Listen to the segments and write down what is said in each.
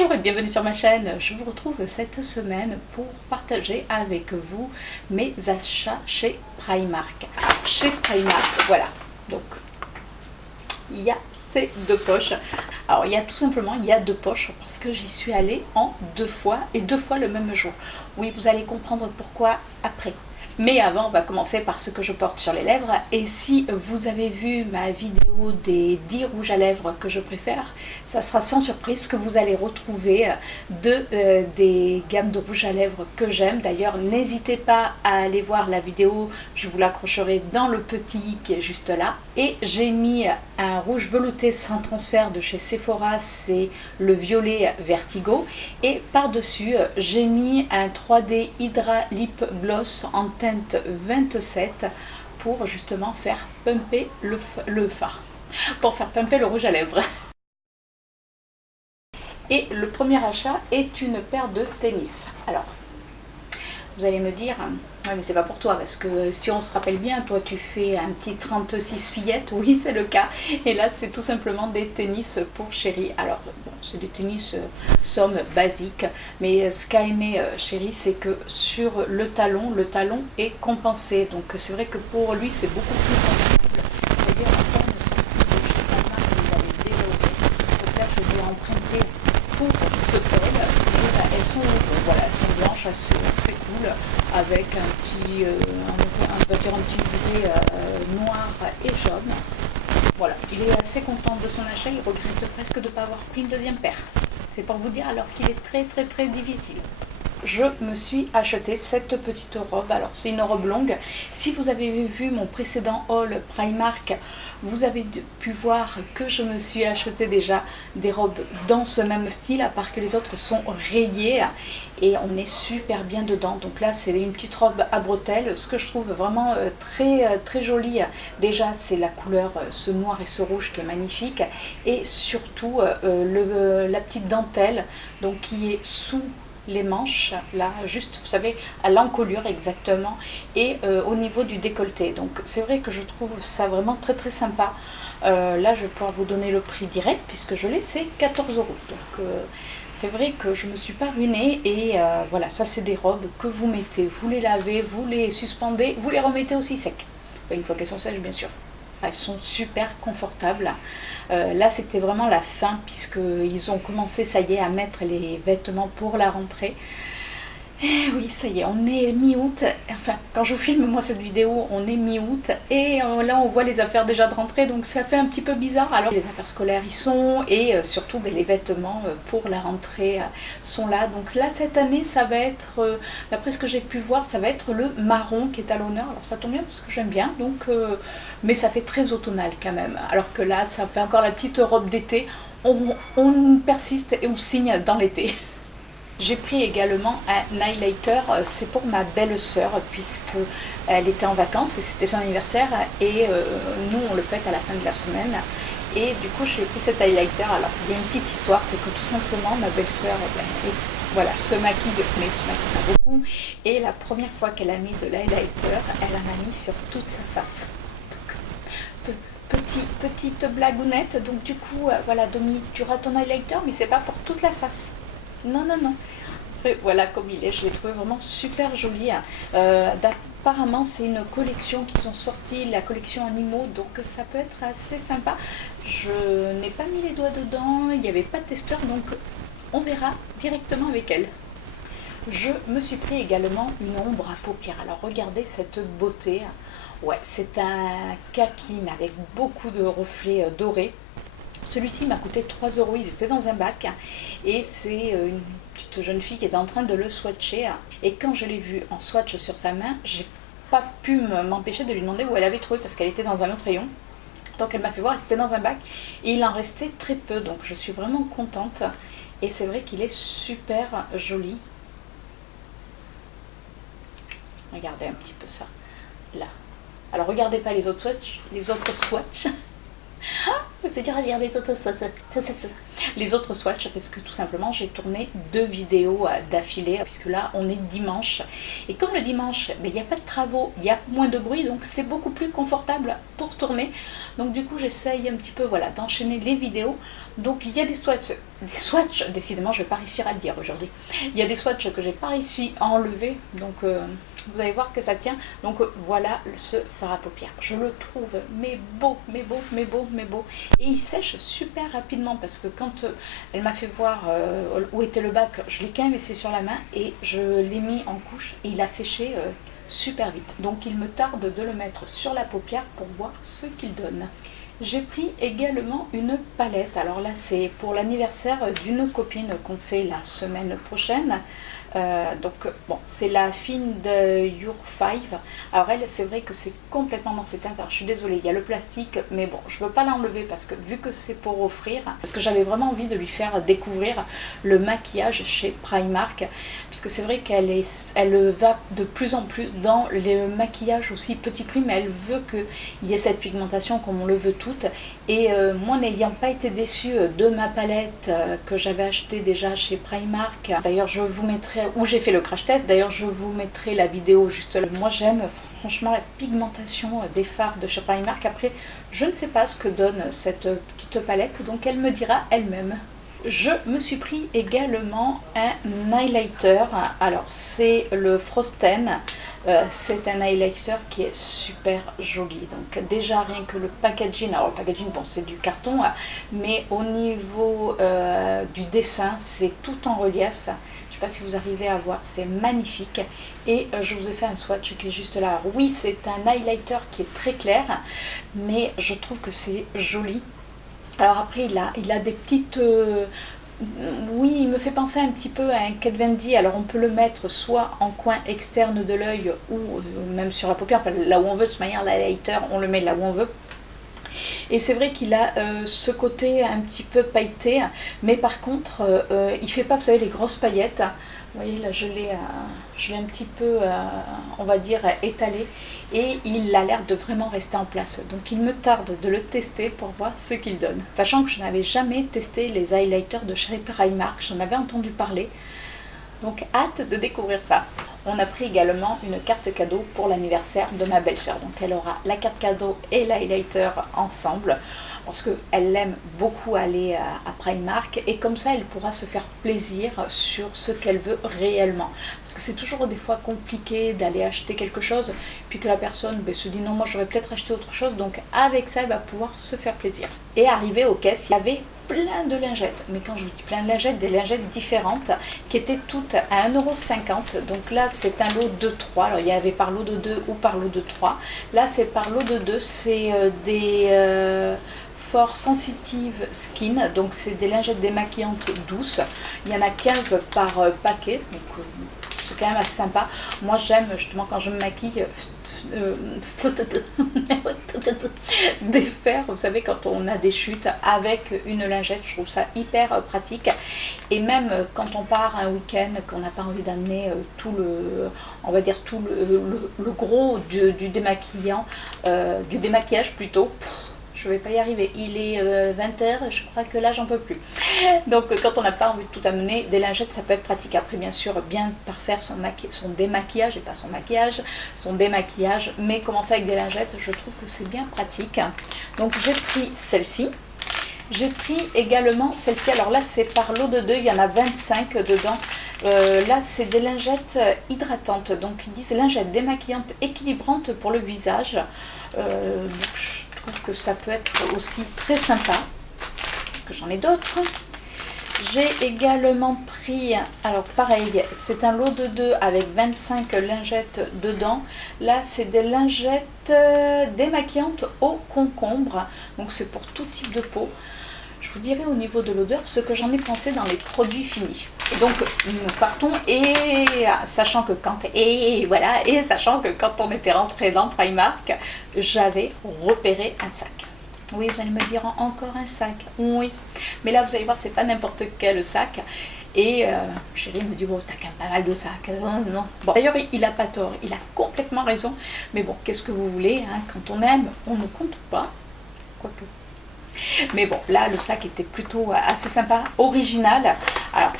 Bonjour et bienvenue sur ma chaîne. Je vous retrouve cette semaine pour partager avec vous mes achats chez Primark. Chez Primark, voilà. Donc, il y a ces deux poches. Alors, il y a tout simplement, il y a deux poches parce que j'y suis allée en deux fois et deux fois le même jour. Oui, vous allez comprendre pourquoi après. Mais avant, on va commencer par ce que je porte sur les lèvres. Et si vous avez vu ma vidéo des 10 rouges à lèvres que je préfère, ça sera sans surprise que vous allez retrouver des gammes de rouges à lèvres que j'aime. D'ailleurs, n'hésitez pas à aller voir la vidéo, je vous l'accrocherai dans le petit qui est juste là. Et j'ai mis un rouge velouté sans transfert de chez Sephora, c'est le violet Vertigo. Et par-dessus, j'ai mis un 3D Hydra Lip Gloss en teinte 27 pour justement faire pumper le fard, pour faire pumper le rouge à lèvres. Et le premier achat est une paire de tennis. Alors, vous allez me dire, ouais, mais c'est pas pour toi, parce que si on se rappelle bien, toi tu fais un petit 36 fillettes, oui c'est le cas, et là c'est tout simplement des tennis pour Chérie. Alors bon, c'est des tennis somme basique, mais ce qu'a aimé Chérie, c'est que sur le talon est compensé, donc c'est vrai que pour lui c'est beaucoup plus confortable. D'ailleurs, en termes de sortie de chez Palma, vous avez déjà ouvert, donc là je vais emprunter pour ce col, mais elles sont, voilà, elles sont blanches, assez cool, avec un petit gilet noir et jaune. Voilà, il est assez content de son achat, il regrette presque de ne pas avoir pris une deuxième paire. C'est pour vous dire, alors qu'il est très difficile. Je me suis acheté cette petite robe. Alors c'est une robe longue. Si vous avez vu mon précédent haul Primark, vous avez pu voir que je me suis acheté déjà des robes dans ce même style, à part que les autres sont rayées et on est super bien dedans. Donc là c'est une petite robe à bretelles. Ce que je trouve vraiment très joli, déjà c'est la couleur, ce noir et ce rouge qui est magnifique, et surtout la petite dentelle donc qui est sous les manches, là, juste, vous savez, à l'encolure exactement, et au niveau du décolleté. Donc c'est vrai que je trouve ça vraiment très sympa. Là, je vais pouvoir vous donner le prix direct, puisque je l'ai, c'est 14 €. Donc c'est vrai que je ne me suis pas ruinée, et voilà, ça c'est des robes que vous mettez, vous les lavez, vous les suspendez, vous les remettez aussi secs. Enfin, une fois qu'elles sont sèches, bien sûr. Elles sont super confortables. Là, c'était vraiment la fin, puisqu'ils ont commencé, ça y est, à mettre les vêtements pour la rentrée. Et oui, ça y est, on est mi-août. Enfin, quand je filme moi cette vidéo, on est mi-août. Et là, on voit les affaires déjà de rentrée, donc ça fait un petit peu bizarre. Alors, les affaires scolaires y sont, et surtout, les vêtements pour la rentrée sont là. Donc là, cette année, ça va être, d'après ce que j'ai pu voir, ça va être le marron qui est à l'honneur. Alors, ça tombe bien parce que j'aime bien, donc, mais ça fait très automnal quand même. Alors que là, ça fait encore la petite robe d'été. On persiste et on signe dans l'été. J'ai pris également un highlighter, c'est pour ma belle-sœur, puisqu'elle était en vacances et c'était son anniversaire, et nous on le fête à la fin de la semaine. Et du coup j'ai pris cet highlighter. Alors il y a une petite histoire, c'est que tout simplement ma belle-sœur voilà, se maquille, mais se maquille pas beaucoup, et la première fois qu'elle a mis de l'highlighter, elle en a mis sur toute sa face. Donc, petite blagounette, donc du coup voilà, Domi, tu auras ton highlighter, mais c'est pas pour toute la face. Non. Après, voilà comme il est, je l'ai trouvé vraiment super joli. Apparemment, c'est une collection qu'ils ont sorti, la collection animaux, donc ça peut être assez sympa. Je n'ai pas mis les doigts dedans, il n'y avait pas de testeur, donc on verra directement avec elle. Je me suis pris également une ombre à paupières. Alors regardez cette beauté. Ouais, c'est un kaki, mais avec beaucoup de reflets dorés. Celui-ci m'a coûté 3 €, ils étaient dans un bac, et c'est une petite jeune fille qui était en train de le swatcher, et quand je l'ai vu en swatch sur sa main, j'ai pas pu m'empêcher de lui demander où elle avait trouvé, parce qu'elle était dans un autre rayon. Donc elle m'a fait voir, et c'était dans un bac, et il en restait très peu, donc je suis vraiment contente, et c'est vrai qu'il est super joli. Regardez un petit peu ça, là. Alors regardez pas les autres swatchs, C'est dur à dire les autres swatchs parce que tout simplement j'ai tourné 2 vidéos d'affilée puisque là on est dimanche et comme le dimanche il n'y a pas de travaux, il y a moins de bruit donc c'est beaucoup plus confortable pour tourner, donc du coup j'essaye un petit peu voilà d'enchaîner les vidéos. Donc il y a des swatchs, décidément je vais pas réussir à le dire aujourd'hui, il y a des swatchs que j'ai pas réussi à enlever, donc vous allez voir que ça tient. Donc voilà ce fard à paupières, je le trouve mais beau, et il sèche super rapidement parce que quand elle m'a fait voir où était le bac, je l'ai quand même laissé sur la main et je l'ai mis en couche et il a séché super vite, donc il me tarde de le mettre sur la paupière pour voir ce qu'il donne. J'ai pris également une palette, alors là c'est pour l'anniversaire d'une copine qu'on fait la semaine prochaine. Donc bon, c'est la fine de Your Five. Alors elle, c'est vrai que c'est complètement dans ses teintes. Alors je suis désolée, il y a le plastique, mais bon, je veux pas l'enlever parce que vu que c'est pour offrir, parce que j'avais vraiment envie de lui faire découvrir le maquillage chez Primark, puisque c'est vrai elle va de plus en plus dans les maquillages aussi petit prix, mais elle veut qu'il y ait cette pigmentation comme on le veut toutes. Et moi, n'ayant pas été déçue de ma palette que j'avais achetée déjà chez Primark, d'ailleurs je vous mettrai où j'ai fait le crash test, d'ailleurs je vous mettrai la vidéo juste là. Moi j'aime franchement la pigmentation des fards de chez Primark. Après je ne sais pas ce que donne cette petite palette, donc elle me dira elle-même. Je me suis pris également un highlighter, alors c'est le Frosten. C'est un highlighter qui est super joli, donc déjà rien que le packaging, alors le packaging bon c'est du carton, mais au niveau du dessin c'est tout en relief. Je sais pas si vous arrivez à voir, c'est magnifique. Et je vous ai fait un swatch qui est juste là. Alors oui, c'est un highlighter qui est très clair, mais je trouve que c'est joli. Alors après il a des petites oui, il me fait penser un petit peu à un Kat Von D. Alors on peut le mettre soit en coin externe de l'œil ou même sur la paupière, enfin, là où on veut. De toute manière, l'highlighter on le met là où on veut. Et c'est vrai qu'il a ce côté un petit peu pailleté, mais par contre il fait pas, vous savez, les grosses paillettes. Vous voyez là, je l'ai un petit peu on va dire étalé, et il a l'air de vraiment rester en place, donc il me tarde de le tester pour voir ce qu'il donne, sachant que je n'avais jamais testé les highlighters de chez Primark, j'en avais entendu parler. Donc hâte de découvrir ça. On a pris également une carte cadeau pour l'anniversaire de ma belle-sœur. Donc elle aura la carte cadeau et l'highlighter ensemble. Parce qu'elle aime beaucoup aller à Primark. Et comme ça, elle pourra se faire plaisir sur ce qu'elle veut réellement. Parce que c'est toujours des fois compliqué d'aller acheter quelque chose. Puis que la personne se dit non, moi j'aurais peut-être acheté autre chose. Donc avec ça, elle va pouvoir se faire plaisir. Et arrivé aux caisses, il y avait plein de lingettes, mais quand je vous dis plein de lingettes, des lingettes différentes qui étaient toutes à 1,50 €. Donc là c'est un lot de 3, alors il y avait par lot de 2 ou par lot de 3. Là c'est par lot de 2, c'est des For Sensitive Skin, donc c'est des lingettes démaquillantes douces. Il y en a 15 par paquet, donc c'est quand même assez sympa. Moi j'aime justement quand je me maquille défaire, vous savez, quand on a des chutes avec une lingette, je trouve ça hyper pratique. Et même quand on part un week-end, qu'on n'a pas envie d'amener tout le, on va dire tout le gros du démaquillant, du démaquillage plutôt. Je vais pas y arriver, il est 20 h, je crois que là j'en peux plus. Donc quand on n'a pas envie de tout amener, des lingettes ça peut être pratique. Après bien sûr bien parfaire son démaquillage, et pas son maquillage, son démaquillage, mais commencer avec des lingettes, je trouve que c'est bien pratique. Donc j'ai pris celle-ci. J'ai pris également celle-ci, alors là c'est par lot de 2, il y en a 25 dedans. Là c'est des lingettes hydratantes, donc ils disent lingettes démaquillantes équilibrantes pour le visage. Donc je trouve que ça peut être aussi très sympa, parce que j'en ai d'autres. J'ai également pris, alors pareil, c'est un lot de 2 avec 25 lingettes dedans. Là c'est des lingettes démaquillantes au concombre, donc c'est pour tout type de peau. Je vous dirai au niveau de l'odeur ce que j'en ai pensé dans les produits finis. Et donc nous partons, et sachant que quand on était rentré dans Primark, j'avais repéré un sac. Oui, vous allez me dire encore un sac. Oui, mais là vous allez voir, c'est pas n'importe quel sac. Et chérie me dit bon, t'as quand même pas mal de sacs. Non. Bon, d'ailleurs il a pas tort, il a complètement raison. Mais bon, qu'est-ce que vous voulez, hein, quand on aime, on ne compte pas. Quoique. Mais bon, là, le sac était plutôt assez sympa, original. Alors,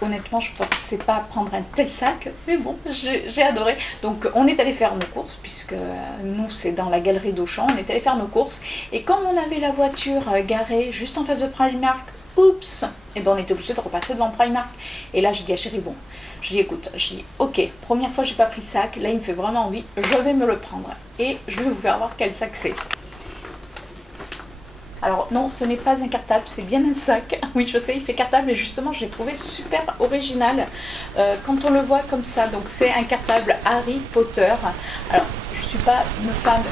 honnêtement, je ne pensais pas prendre un tel sac, mais bon, j'ai adoré. Donc, on est allé faire nos courses, puisque nous, c'est dans la galerie d'Auchan. On est allé faire nos courses. Et comme on avait la voiture garée juste en face de Primark, oups, et ben on était obligé de repasser devant Primark. Et là, j'ai dit à chérie, bon, je dis écoute, je dis ok, première fois, j'ai pas pris le sac. Là, il me fait vraiment envie, je vais me le prendre. Et je vais vous faire voir quel sac c'est. Alors non, ce n'est pas un cartable, c'est bien un sac. Oui, je sais, il fait cartable et justement, je l'ai trouvé super original quand on le voit comme ça. Donc c'est un cartable Harry Potter. Alors, je ne suis pas une fan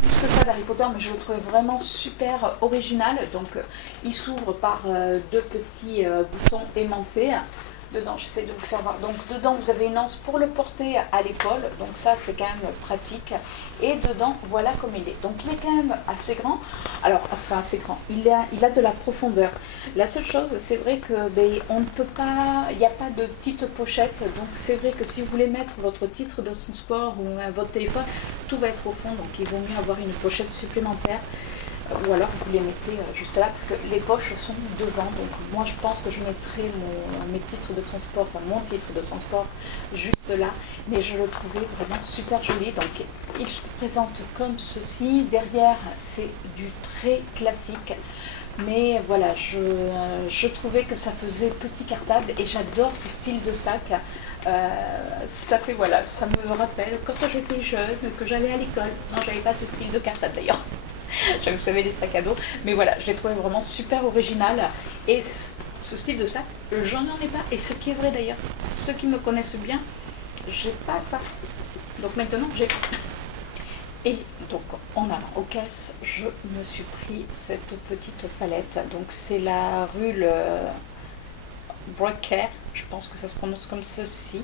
plus que ça d'Harry Potter, mais je le trouvais vraiment super original. Donc il s'ouvre par deux petits boutons aimantés. Dedans, j'essaie de vous faire voir. Donc dedans, vous avez une anse pour le porter à l'épaule. Donc ça, c'est quand même pratique. Et dedans, voilà comme il est. Donc il est quand même assez grand. Alors, enfin assez grand. Il a de la profondeur. La seule chose, c'est vrai que on ne peut pas. Il n'y a pas de petite pochette. Donc c'est vrai que si vous voulez mettre votre titre de transport ou votre téléphone, tout va être au fond. Donc il vaut mieux avoir une pochette supplémentaire. Ou alors vous les mettez juste là parce que les poches sont devant. Donc moi je pense que je mettrai mes titres de transport, enfin mon titre de transport juste là. Mais je le trouvais vraiment super joli. Donc il se présente comme ceci. Derrière c'est du très classique. Mais voilà, je trouvais que ça faisait petit cartable et j'adore ce style de sac. Ça fait voilà, ça me rappelle quand j'étais jeune, que j'allais à l'école. Non, j'avais pas ce style de cartable d'ailleurs. Vous savez, les sacs à dos. Mais voilà, je l'ai trouvé vraiment super original. Et ce style de sac, j'en ai pas. Et ce qui est vrai d'ailleurs, ceux qui me connaissent bien, j'ai pas ça. Donc maintenant, j'ai. Et donc, en allant aux caisses, je me suis pris cette petite palette. Donc, c'est la Rulle Broker. Je pense que ça se prononce comme ceci.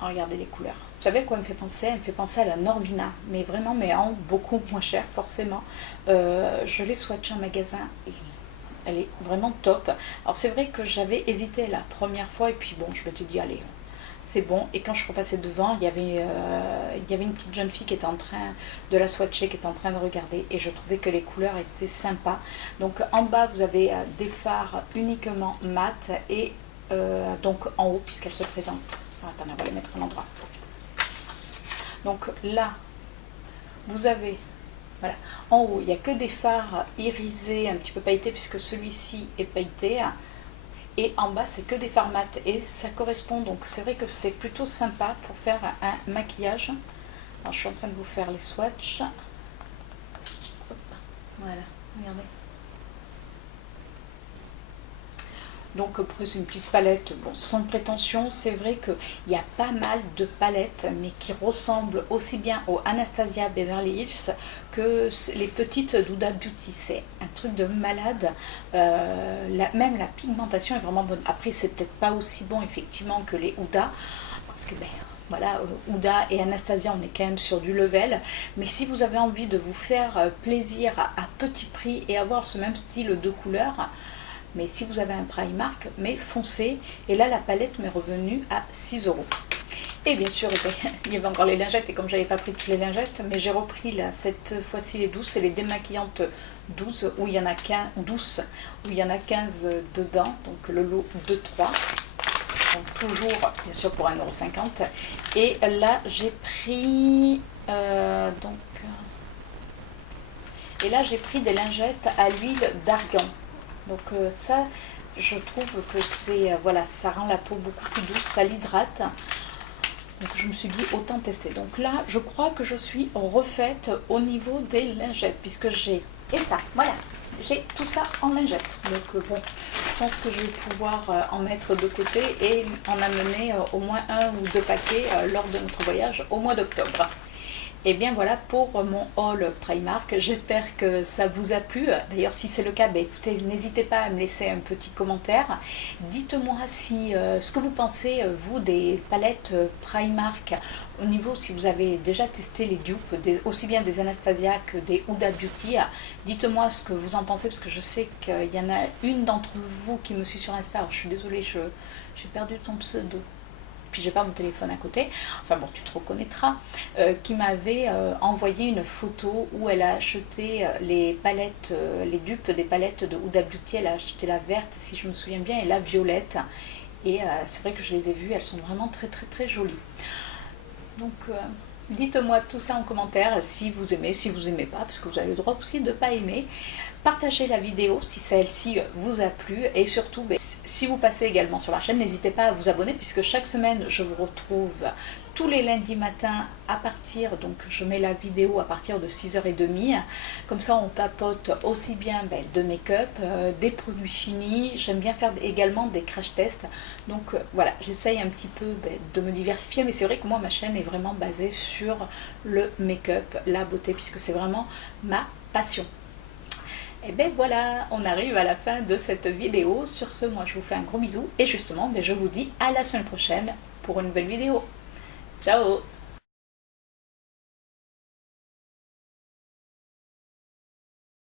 Regardez les couleurs. Vous savez à quoi elle me fait penser? Elle me fait penser à la Norvina, mais vraiment, mais en beaucoup moins cher, forcément. Je l'ai swatché en magasin et elle est vraiment top. Alors c'est vrai que j'avais hésité la première fois et puis bon, je m'étais dit allez, c'est bon. Et quand je repassais devant, il y avait une petite jeune fille qui était en train de la swatcher, qui était en train de regarder et je trouvais que les couleurs étaient sympas. Donc en bas, vous avez des fards uniquement mat et donc en haut, puisqu'elle se présente. Attends, on va les mettre à l'endroit. Donc là, vous avez, voilà, en haut, il n'y a que des fards irisés, un petit peu pailletés, puisque celui-ci est pailleté. Et en bas, c'est que des fards mat. Et ça correspond, donc c'est vrai que c'est plutôt sympa pour faire un maquillage. Alors, je suis en train de vous faire les swatchs. Hop, voilà, regardez. Donc après c'est une petite palette, bon, sans prétention, c'est vrai qu'il y a pas mal de palettes, mais qui ressemblent aussi bien au Anastasia Beverly Hills que les petites d'Huda Beauty. C'est un truc de malade, même la pigmentation est vraiment bonne. Après c'est peut-être pas aussi bon effectivement que les Huda, parce que voilà, Huda et Anastasia, on est quand même sur du level. Mais si vous avez envie de vous faire plaisir à petit prix et avoir ce même style de couleur, mais si vous avez un Primark, mais foncez. Et là, la palette m'est revenue à 6 €. Et bien sûr, il y avait encore les lingettes. Et comme je n'avais pas pris toutes les lingettes, mais j'ai repris là, cette fois-ci les douces. C'est les démaquillantes douces, où il y en a 15, douces, où il y en a 15 dedans. Donc le lot de 3. Donc toujours, bien sûr, pour 1,50 €. Et là, j'ai pris... et là, j'ai pris des lingettes à l'huile d'argan. Donc ça, je trouve que c'est voilà, ça rend la peau beaucoup plus douce, ça l'hydrate. Donc je me suis dit autant tester. Donc là, je crois que je suis refaite au niveau des lingettes puisque j'ai et ça, voilà, j'ai tout ça en lingettes. Donc bon, je pense que je vais pouvoir en mettre de côté et en amener au moins 1 ou 2 paquets lors de notre voyage au mois d'octobre. Et bien voilà pour mon haul Primark, j'espère que ça vous a plu. D'ailleurs si c'est le cas, écoutez, n'hésitez pas à me laisser un petit commentaire. Dites-moi si ce que vous pensez vous des palettes Primark, au niveau si vous avez déjà testé les dupes, aussi bien des Anastasia que des Huda Beauty. Dites-moi ce que vous en pensez parce que je sais qu'il y en a une d'entre vous qui me suit sur Insta. Alors, je suis désolée, j'ai perdu ton pseudo. puis j'ai pas mon téléphone à côté, enfin bon, tu te reconnaîtras, qui m'avait envoyé une photo où elle a acheté les palettes, les dupes des palettes de Huda Beauty. Elle a acheté la verte, si je me souviens bien, et la violette. Et c'est vrai que je les ai vues, elles sont vraiment très très très jolies. Donc dites-moi tout ça en commentaire, si vous aimez pas, parce que vous avez le droit aussi de ne pas aimer. Partagez la vidéo si celle-ci vous a plu, et surtout, si vous passez également sur la chaîne, n'hésitez pas à vous abonner, puisque chaque semaine, je vous retrouve tous les lundis matins à partir, donc je mets la vidéo à partir de 6h30, comme ça on papote aussi bien de make-up, des produits finis, j'aime bien faire également des crash tests, donc voilà, j'essaye un petit peu de me diversifier, mais c'est vrai que moi ma chaîne est vraiment basée sur le make-up, la beauté, puisque c'est vraiment ma passion. Et ben voilà, on arrive à la fin de cette vidéo. Sur ce, moi je vous fais un gros bisou et justement, je vous dis à la semaine prochaine pour une nouvelle vidéo. Ciao!